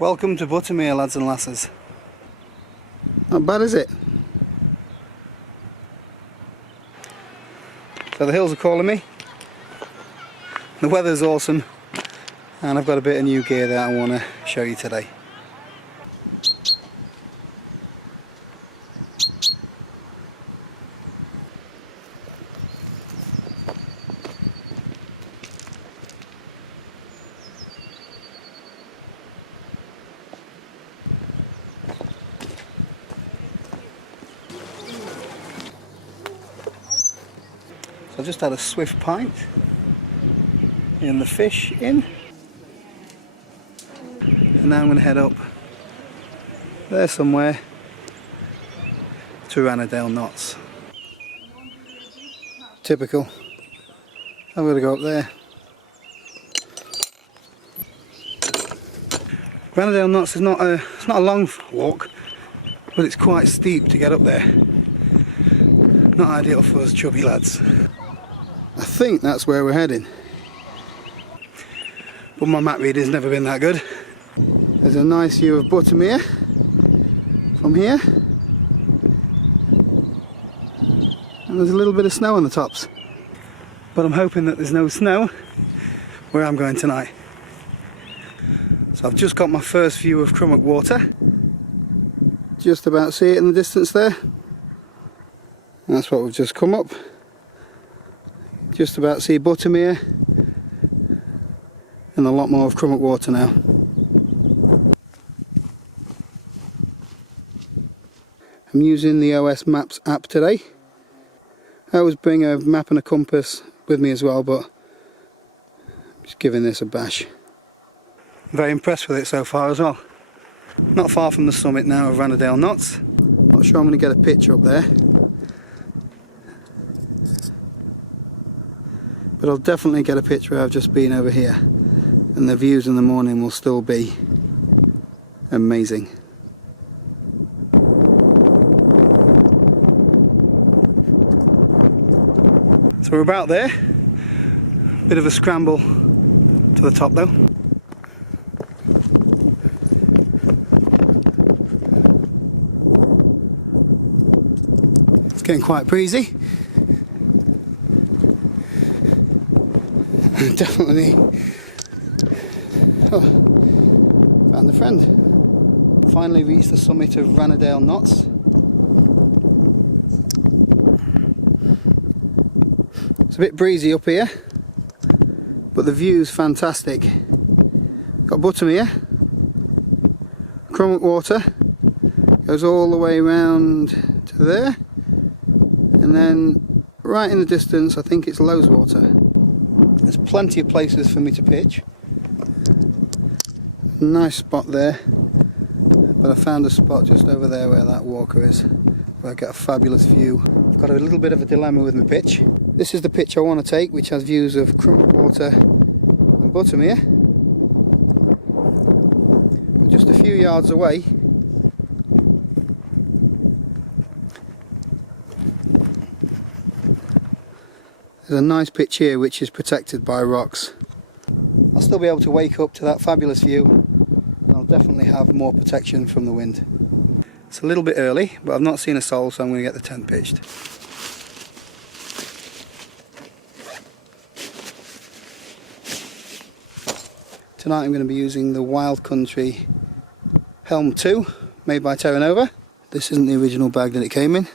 Welcome to Buttermere, lads and lasses. Not bad, is it? So the hills are calling me, the weather's awesome, and I've got a bit of new gear that I want to show you today. I just had a swift pint in the fish in, and now I'm going to head up there somewhere to Rannerdale Knotts. Typical. I'm going to go up there. Rannerdale Knotts is not a long walk, but it's quite steep to get up there. Not ideal for us chubby lads. I think that's where we're heading, but my map reading's never been that good. There's a nice view of Buttermere from here, and there's a little bit of snow on the tops, but I'm hoping that there's no snow where I'm going tonight. So I've just got my first view of Crummock Water, just about see it in the distance there, and that's what we've just come up. Just about see Buttermere and a lot more of Crummock Water now. I'm using the OS Maps app today. I always bring a map and a compass with me as well, but I'm just giving this a bash. I'm very impressed with it so far as well. Not far from the summit now of Rannerdale Knotts. Not sure I'm going to get a picture up there, but I'll definitely get a picture where I've just been over here, and the views in the morning will still be amazing. So we're about there. Bit of a scramble to the top though. It's getting quite breezy. Definitely found the friend. Finally reached the summit of Rannerdale Knotts. It's a bit breezy up here, but the view's fantastic. Got Buttermere, Crummock Water, goes all the way around to there, and then right in the distance I think it's Lowes Water. There's plenty of places for me to pitch. Nice spot there, but I found a spot just over there where that walker is, where I get a fabulous view. I've got a little bit of a dilemma with my pitch. This is the pitch I want to take, which has views of Crummock Water and Buttermere. But just a few yards away, there's a nice pitch here which is protected by rocks. I'll still be able to wake up to that fabulous view, and I'll definitely have more protection from the wind. It's a little bit early, but I've not seen a soul, so I'm going to get the tent pitched. Tonight I'm going to be using the Wild Country Helm2 made by Terra Nova. This isn't the original bag that it came in.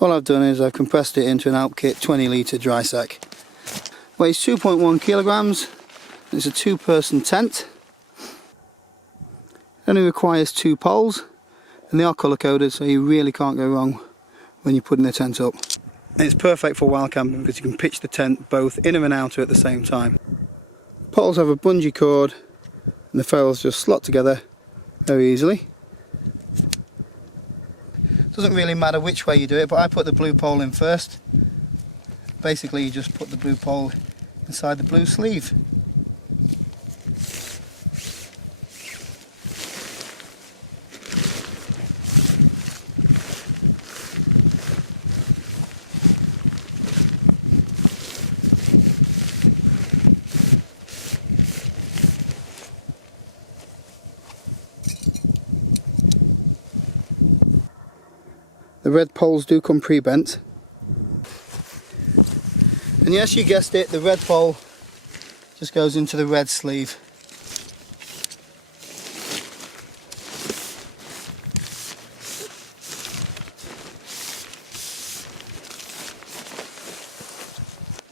All I've done is I've compressed it into an Alpkit 20 litre dry sack. Weighs 2.1 kilograms. It's a 2-person tent. It only requires 2 poles, and they are colour coded, so you really can't go wrong when you're putting the tent up. And it's perfect for wild camping because you can pitch the tent both inner and outer at the same time. Poles have a bungee cord, and the ferrules just slot together very easily. Doesn't really matter which way you do it, but I put the blue pole in first. Basically you just put the blue pole inside the blue sleeve. The red poles do come pre-bent. And yes, you guessed it, the red pole just goes into the red sleeve.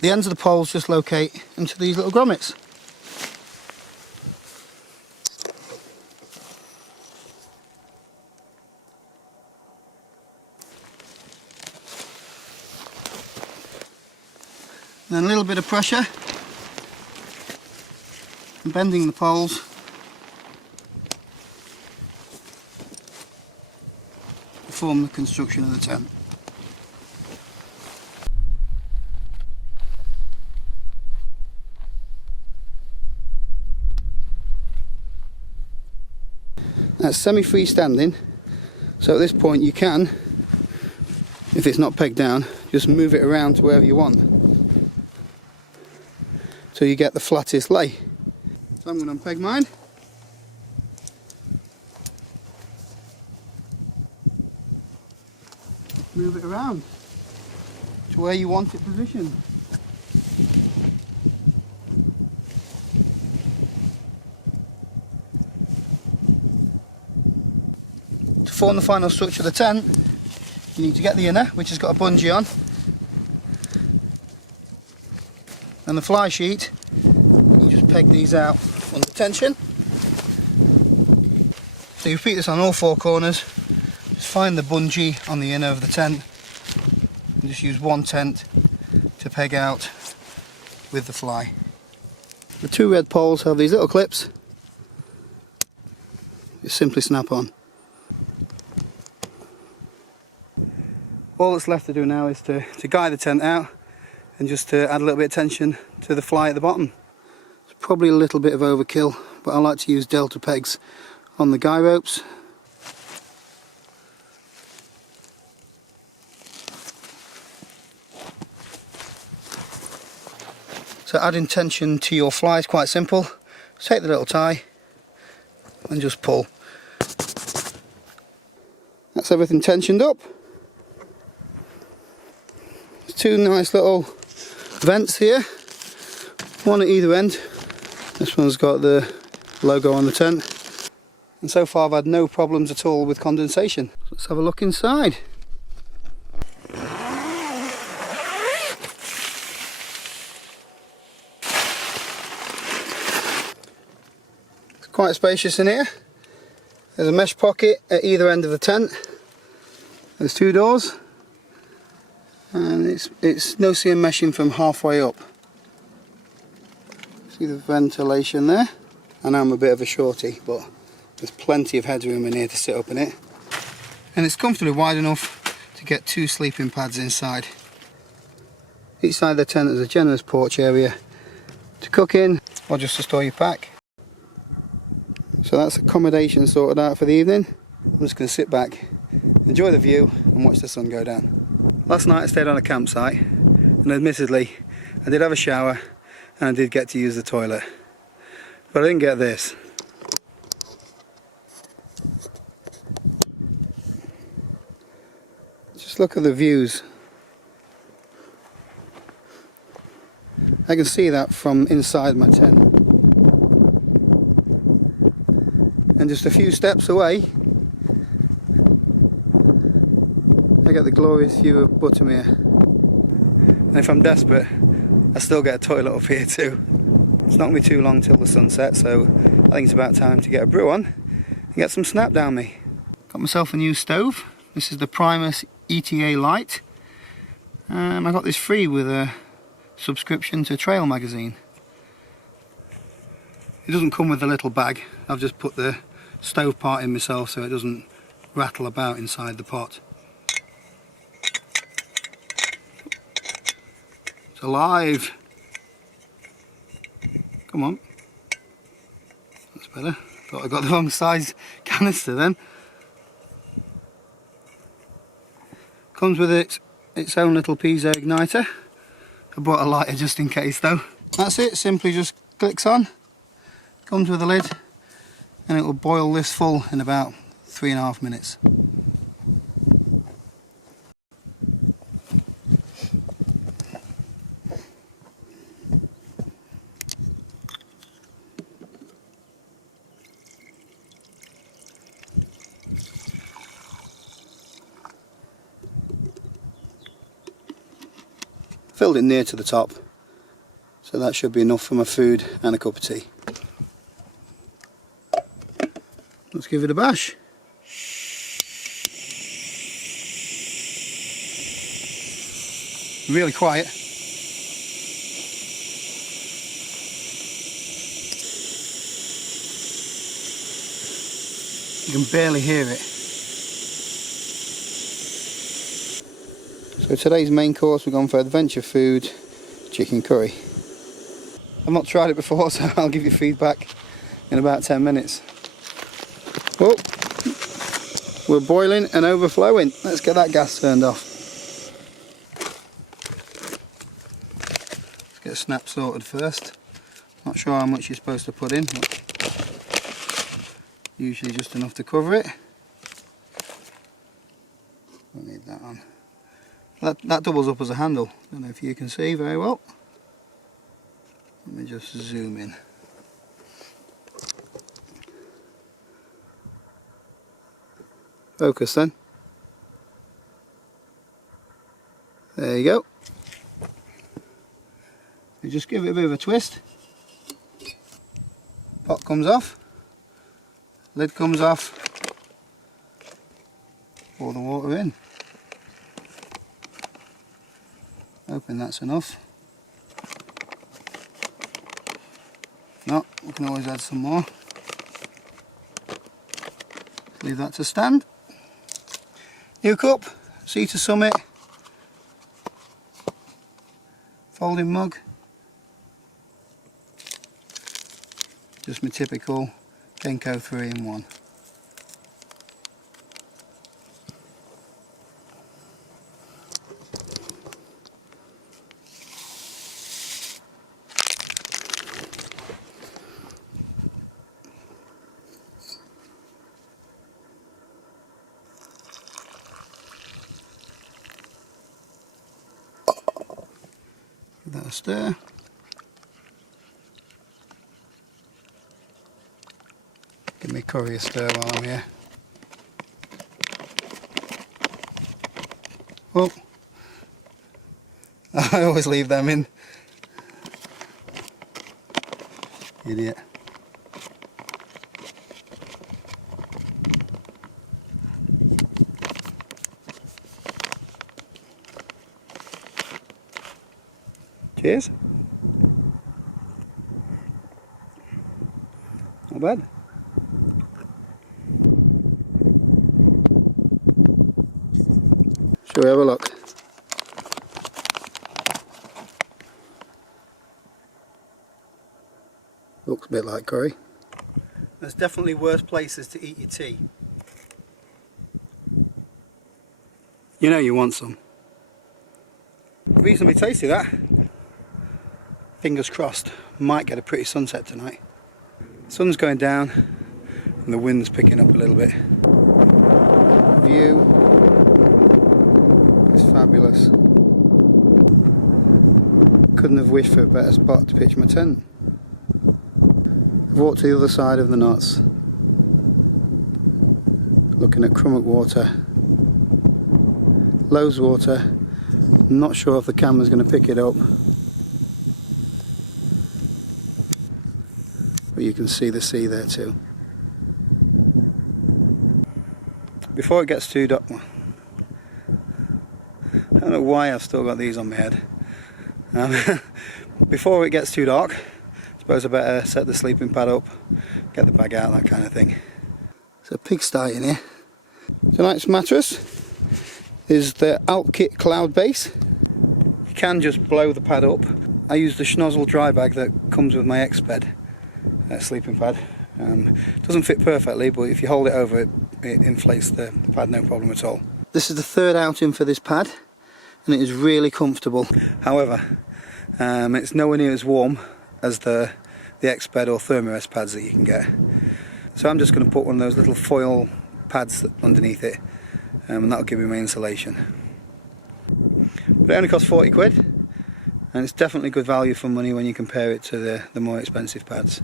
The ends of the poles just locate into these little grommets. And then a little bit of pressure and bending the poles to form the construction of the tent. That's semi-freestanding, so at this point you can, if it's not pegged down, just move it around to wherever you want, so you get the flattest lay. So I'm going to unpeg mine. Move it around to where you want it positioned. To form the final structure of the tent, you need to get the inner, which has got a bungee on, and the fly sheet. You just peg these out under tension. So you repeat this on all four corners. Just find the bungee on the inner of the tent and just use one tent to peg out with the fly. The two red poles have these little clips. Just simply snap on. All that's left to do now is to guide the tent out and just to add a little bit of tension to the fly at the bottom. It's probably a little bit of overkill, but I like to use delta pegs on the guy ropes. So adding tension to your fly is quite simple. Just take the little tie and just pull. That's everything tensioned up. There's two nice little vents here, one at either end. This one's got the logo on the tent. And so far I've had no problems at all with condensation. Let's have a look inside. It's quite spacious in here. There's a mesh pocket at either end of the tent. There's two doors. And it's no-seam meshing from halfway up. See the ventilation there? I know I'm a bit of a shorty, but there's plenty of headroom in here to sit up in it. And it's comfortably wide enough to get two sleeping pads inside. Each side of the tent is a generous porch area to cook in or just to store your pack. So that's accommodation sorted out for the evening. I'm just going to sit back, enjoy the view and watch the sun go down. Last night I stayed on a campsite, and admittedly I did have a shower and I did get to use the toilet, but I didn't get this. Just look at the views. I can see that from inside my tent, and just a few steps away I get the glorious view of Buttermere. And if I'm desperate, I still get a toilet up here too. It's not going to be too long till the sun sets, so I think it's about time to get a brew on and get some snap down me. Got myself a new stove. This is the Primus ETA Lite. I got this free with a subscription to Trail magazine. It doesn't come with the little bag. I've just put the stove part in myself so it doesn't rattle about inside the pot. It's alive. Come on. That's better. Thought I got the wrong size canister then. Comes with its own little piezo igniter. I bought a lighter just in case though. That's it, simply just clicks on. Comes with a lid and it will boil this full in about 3.5 minutes. filled it near to the top, so that should be enough for my food and a cup of tea. Let's give it a bash. Really quiet. You can barely hear it. So today's main course, we've gone for adventure food, chicken curry. I've not tried it before, so I'll give you feedback in about 10 minutes. Oh, we're boiling and overflowing. Let's get that gas turned off. Let's get a snap sorted first. Not sure how much you're supposed to put in, but usually just enough to cover it. Don't need that on. That doubles up as a handle. Don't know if you can see very well. Let me just zoom in. Focus then. There you go. You just give it a bit of a twist. Pot comes off. Lid comes off. Pour the water in. Hoping that's enough. No, we can always add some more. Leave that to stand. New cup, sea to summit, folding mug. Just my typical Kenko 3-in-1. Give that a stir. Give me curry a stir while I'm here. Oh, I always leave them in. Idiot. Cheers. Not bad. Shall we have a look? Looks a bit like curry. There's definitely worse places to eat your tea. You know you want some. Reasonably tasty, that. Fingers crossed, might get a pretty sunset tonight. Sun's going down and the wind's picking up a little bit. View is fabulous. Couldn't have wished for a better spot to pitch my tent. I've walked to the other side of the Knotts, looking at Crummock water, Lowes water. I'm not sure if the camera's going to pick it up, but you can see the sea there too. Before it gets too dark, I don't know why I've still got these on my head. Before it gets too dark, I suppose I better set the sleeping pad up, get the bag out, that kind of thing. There's a pigsty in here. Tonight's mattress is the Altkit Cloud Base. You can just blow the pad up. I use the Schnozzle dry bag that comes with my X-Bed sleeping pad. Doesn't fit perfectly, but if you hold it over it, it inflates the pad, no problem at all. This is the third outing for this pad and it is really comfortable. However, it's nowhere near as warm as the X-Bed or Thermarest pads that you can get. So I'm just going to put one of those little foil pads underneath it, and that'll give me my insulation. But it only costs 40 quid, and it's definitely good value for money when you compare it to the more expensive pads.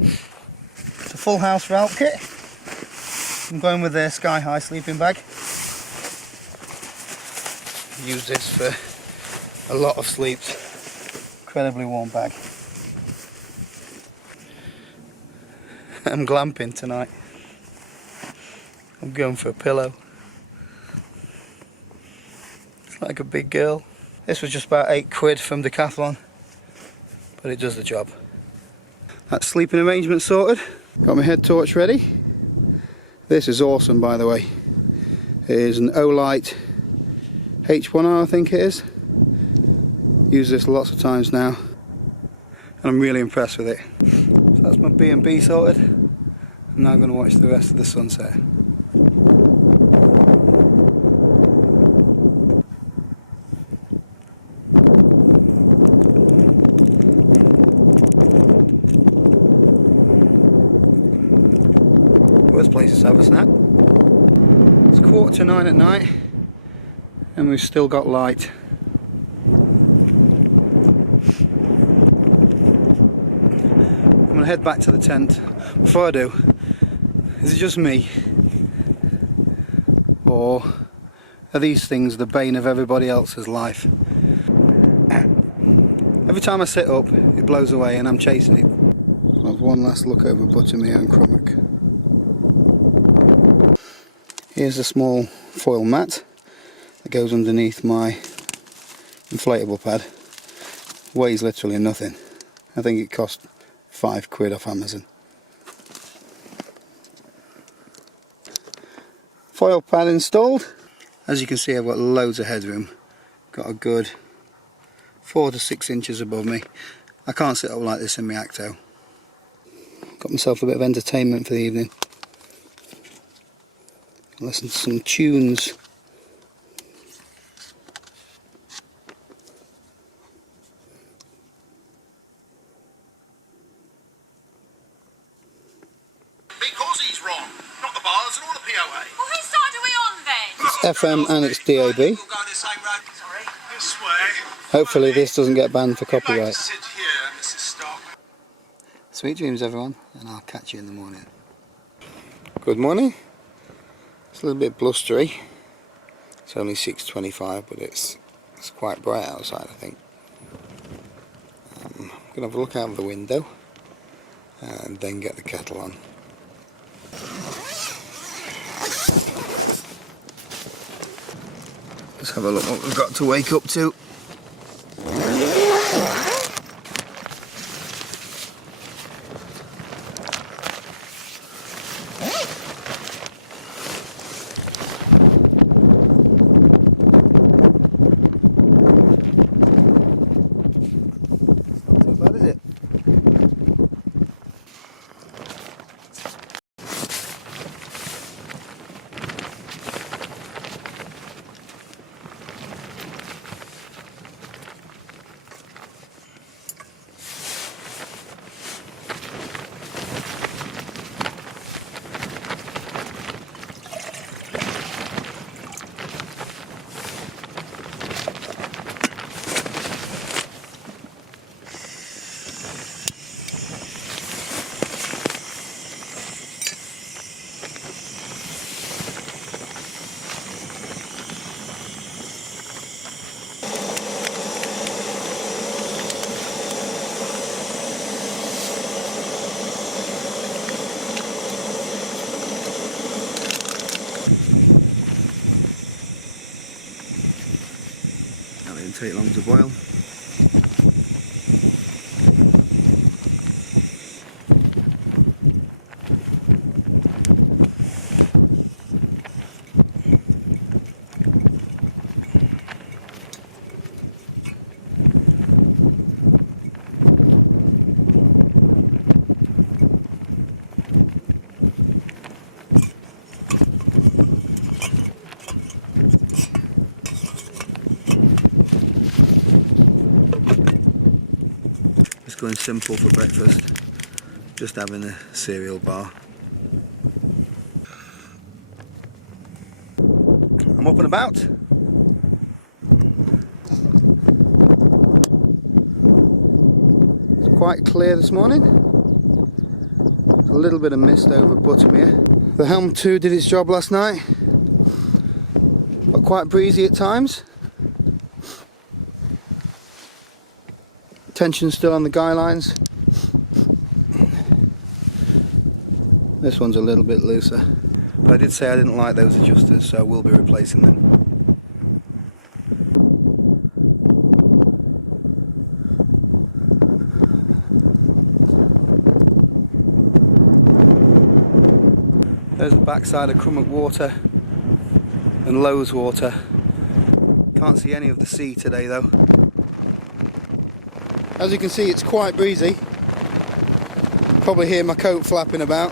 It's a full house for Altkit. I'm going with the Sky High sleeping bag. Used this for a lot of sleeps. Incredibly warm bag. I'm glamping tonight. I'm going for a pillow. It's like a big girl. This was just about £8 from Decathlon, but it does the job. That sleeping arrangement sorted. Got my head torch ready. This is awesome, by the way. It is an Olight H1R, I think it is. Used this lots of times now, and I'm really impressed with it. So that's my B&B sorted. I'm now going to watch the rest of the sunset. Worst places to have a snack. It's 9:15 at night and we've still got light. I'm going to head back to the tent. Before I do, is it just me, or are these things the bane of everybody else's life? Every time I sit up it blows away and I'm chasing it. I'll have one last look over Buttermere and Crummock. Here's a small foil mat that goes underneath my inflatable pad. Weighs literally nothing. I think it cost £5 off Amazon. Foil pad installed. As you can see, I've got loads of headroom. Got a good 4 to 6 inches above me. I can't sit up like this in my Acto. Got myself a bit of entertainment for the evening. Listen to some tunes. Because he's wrong, not the bars and all the POA. Well, whose side are we on then? It's FM and it's DAB. We'll go the same road. Sorry. This way. Hopefully this doesn't get banned for copyright. Sit here, Mrs. Stock. Sweet dreams, everyone, and I'll catch you in the morning. Good morning. It's a little bit blustery. It's only 6:25, but it's quite bright outside, I think. I'm going to have a look out of the window and then get the kettle on. Let's have a look what we've got to wake up to. Not too bad, is it? Didn't take long to boil. Going simple for breakfast, just having a cereal bar. I'm up and about. It's quite clear this morning. A little bit of mist over Buttermere. The Helm 2 did its job last night, but quite breezy at times. Tension still on the guy lines. This one's a little bit looser. But I did say I didn't like those adjusters, so we'll be replacing them. There's the backside of Crummock Water and Lowes Water. Can't see any of the sea today though. As you can see, it's quite breezy. Probably hear my coat flapping about.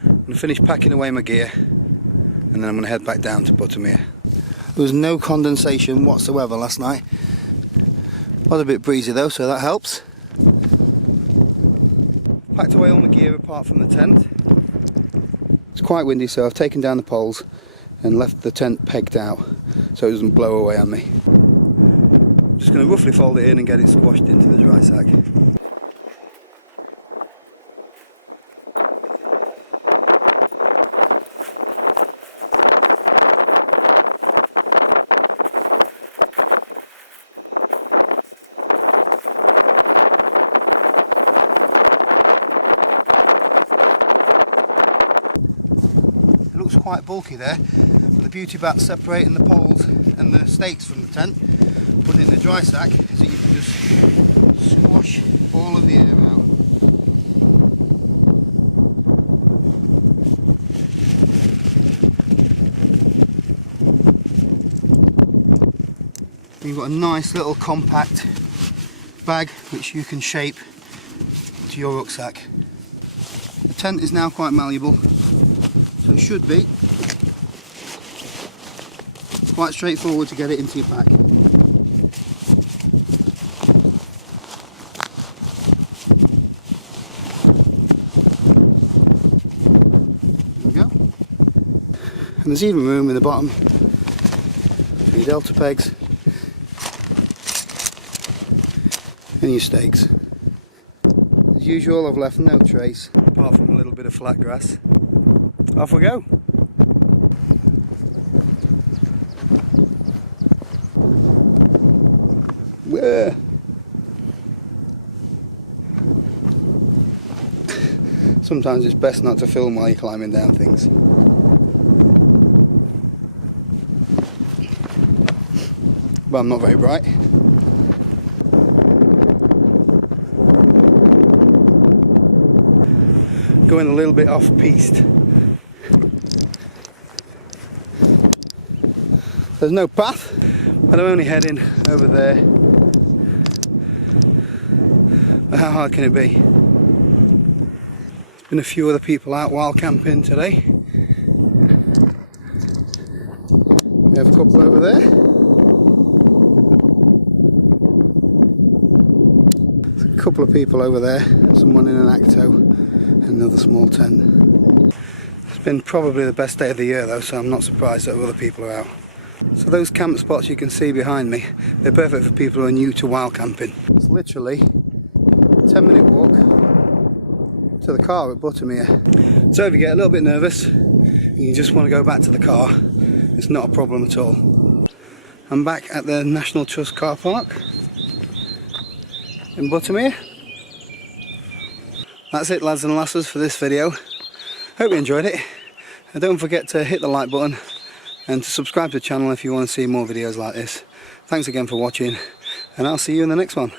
I'm going to finish packing away my gear and then I'm going to head back down to Buttermere. There was no condensation whatsoever last night. Was a bit breezy though, so that helps. Packed away all my gear apart from the tent. It's quite windy, so I've taken down the poles and left the tent pegged out so it doesn't blow away on me. I'm just going to roughly fold it in and get it squashed into the dry sack. It looks quite bulky there, but the beauty about separating the poles and the stakes from the tent, putting it in the dry sack, is that you can just squash all of the air out. You've got a nice little compact bag which you can shape to your rucksack. The tent is now quite malleable, so it should be quite straightforward to get it into your pack. There we go. And there's even room in the bottom for your delta pegs and your stakes. As usual, I've left no trace apart from a little bit of flat grass. Off we go. Whoa. Sometimes it's best not to film while you're climbing down things. But I'm not very bright. Going a little bit off piste. There's no path, but I'm only heading over there. But how hard can it be? There's been a few other people out wild camping today. We have a couple over there. There's a couple of people over there, someone in an acto, and another small tent. It's been probably the best day of the year though, so I'm not surprised that other people are out. So those camp spots you can see behind me, they're perfect for people who are new to wild camping. It's literally a 10-minute walk to the car at Buttermere. So if you get a little bit nervous and you just want to go back to the car, it's not a problem at all. I'm back at the National Trust car park in Buttermere. That's it, lads and lasses, for this video. Hope you enjoyed it. And don't forget to hit the like button and to subscribe to the channel if you want to see more videos like this. Thanks again for watching, and I'll see you in the next one.